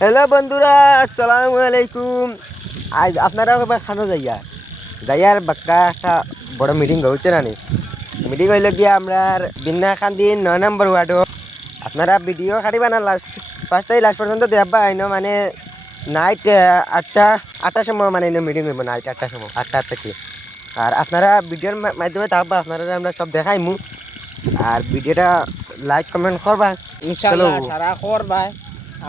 Hello বন্ধুরা, আসসালামু আলাইকুম। আজ আপনারা খানো যাইয়ার বাক্কা একটা বড় মিটিং হচ্ছে না। মিটিং হইল গিয়া আমরা বিন্যাখান্দি 9 নম্বর ওয়ার্ডও। আপনারা ভিডিও খাটিবা না, লাস্ট পর্যন্ত দেখবা। আইন মানে নাইট 8টার সময় মানে মিটিং হইব, নাইট 8টার সময়, 8টা থেকে। আর আপনারা ভিডিওর মাধ্যমে থাকবা, আপনারা আমরা সব দেখাইমু। আর ভিডিওটা লাইক কমেন্ট করবা ইনশাআল্লাহ সারা খবর ভাই।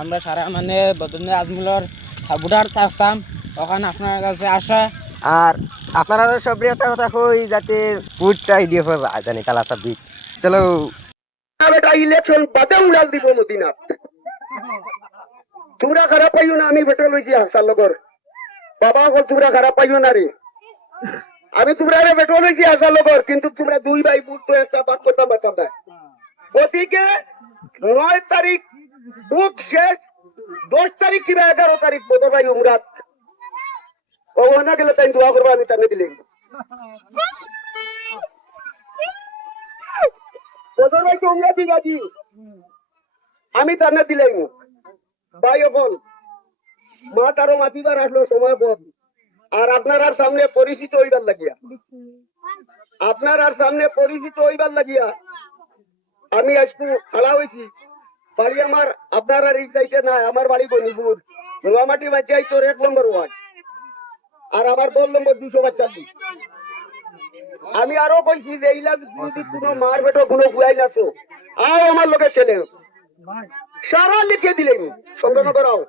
আমরা সারা মানে বদরুদ্দিন আজমলের সাপোর্টার থাকতাম, ওখানে আপনার কাছে আসা। আর আপনারা সবরি একটা কথা কই, যাতে ফুটটা দিয়ে যায় জানি কালা সাব্বিক। চলো এটা ইলেকশন বাদে উড়াল দিব মদিনা। তোমরা খারাপ পাইও না, আমি পেট্রোল হয়েছি হাসার লগর বাবা হল, তোমরা খারাপ পাইও না রে। আমি তোমরা পেট্রোল হয়েছি হাসার লগর, কিন্তু তোমরা দুই ভাই বুট তো একটা বাদ করতাম বাঁচাম না। ওদিকে 9 তারিখ বুট শেষ, 10 তারিখ কিংবা 11 তারিখ বদর ভাই উমরাত ও না গেলে তাই দোয়া করবো, আমি টানে দিলে বদর ভাই তো উমরা দিই গাছি, আমি টানে দিলাই ভাই বল মা তারও মাতিবার আসলো সময় পথ। আর আপনার আর সামনে পরিচিত হইবার লাগিয়া, আপনার আর সামনে পরিচিত হইবার লাগিয়া আমি আজকে হালা হয়েছি। বাড়ি আমার আপনার আর এই সাইডে নাই, আমার বাড়ি বনিপুর নোয়ামাটি বাচ্চাই তোর 1 নম্বর ওয়ার্ড, আর আমার 12 নম্বর 242। আমি আরো বলছি যে এইলা যদি কোনো মার বেটো কোনো গুয়াই নাছো আর আমার লোকের ছেলে সারা লিখে দিলেন সংগ্রহ করাও,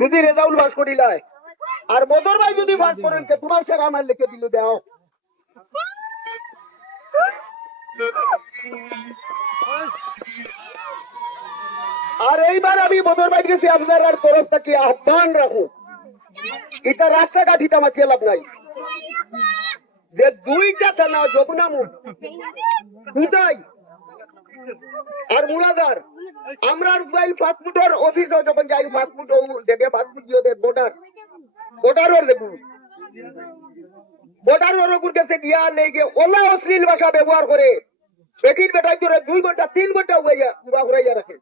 যদি রেজাউল বাস করিলায়। আর বদর ভাই যদি বাস করেন তোমার সারা আমার লিখে দিল দাও। আর এইবার আমি বদর ভাই গেছি আপনার আর তরফ থেকে আহ্বান রাখুন, এটা রাস্তাঘাট হিটা মাতিয়ে লাভ নাই। যে 2টা থানা যমুনামুখ দুটাই আর মুরাদার, আমরা ফাস্টফুডের অফিস যখন যাই, ফাস্টফুড দেখে ফাস্টফুড বর্ডার দেখুন, বর্ডার কাছে গিয়া লেগে ওলা অশ্লীল ভাষা ব্যবহার করে পেটির বেটাই ধরে 2 ঘন্টা 3 ঘন্টা উড়াইয়া রাখে।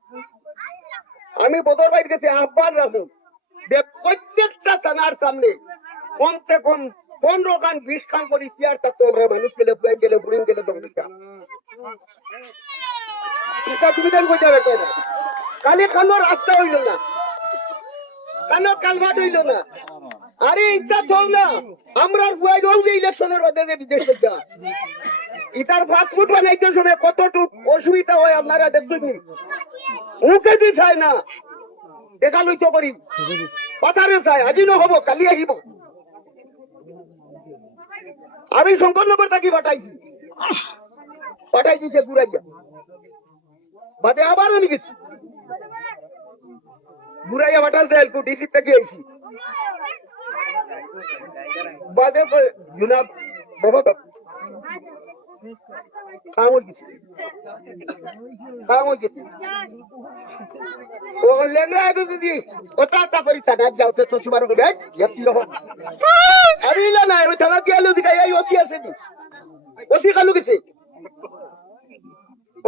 আমি বদর ভাইয়ের কাছে আহ্বান রাখুন যে প্রত্যেকটা থানার সামনে কমসে কম 15 খান 20 খান করে চেয়ার থাকতো, আমরা মানুষ গেলে বুড়িং গেলে দমদিকা সুবিধার বোঝা বেটা না। কালি খানো রাস্তা হইল না, কানো কালভার্ট হইল না। আরে ইচ্ছা চল না, আমরা ভুয়াই রং যে ইলেকশনের মধ্যে যে বিদেশ করতে ইতার ফাস্টফুড বানাইতে সময় কতটুক অসুবিধা হয় আপনারা দেখছেন। মুখে দি চাই না, দেখা লইতে করি কথারে চাই, আজি নহব কালি আহিব। আমি শঙ্করনগর থাকি পাঠাই দিছে ঘুরাইয়া, বাদে আবার আমি গেছি ঘুরাইয়া পাঠাল দেয় একটু ডিসি থেকে আইসি বাদে জুনাব বাবা কামড় গেছি ও লেঙ্গা যদি ওটা করি তা যাও তো তোমার আমি না আমি থানা দিয়ে আলু দিকে এই ওসি আছে নি, ওসি কালু গেছে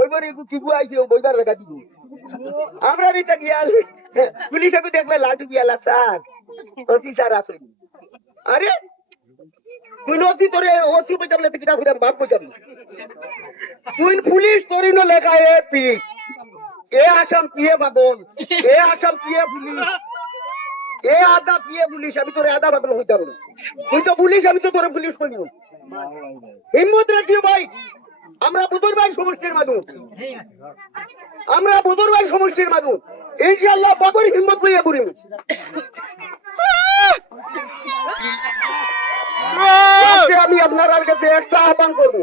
ওইবার কিবু আইছে বইবার দেখা দিব। আমরা নিতে গিয়াল পুলিশ দেখলে লাঠু গিয়ালা স্যার ওসি স্যার আসেনি। আরে তুই ওসি তোরে ওসি বইতাবলে কিনা কইতাম বাপ বইতাম, তুই পুলিশ তোরি ন লেখা A P A Assam PA পাগল, এ আসাম পিএ পুলিশ, এ আদা পিএ পুলিশ। আমি তোরে আদা পাগল হইতাম না, তুই তো পুলিশ, আমি তো তোরে পুলিশ করি। হিম্মত রাখিও ভাই, আমরা বুদুর ভাই সমষ্টির মানুষ, আমরা বুদুর ভাই সমষ্টির মানুষ, ইনশাআল্লাহ বাগর হিম্মত লইয়া করিম। আমি আপনার কাছে একটা আহ্বান করব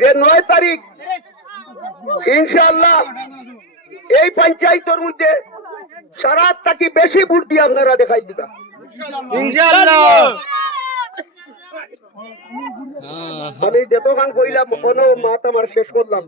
যে 9 তারিখ ইনশাআল্লাহ এই পঞ্চায়েতের মধ্যে সারা থাকি বেশি ভোট দিয়ে আপনারা দেখাই দিবা ইনশাআল্লাহ। আমি যতক্ষণ কইলাম কোনো মাত আমার শেষ করলাম।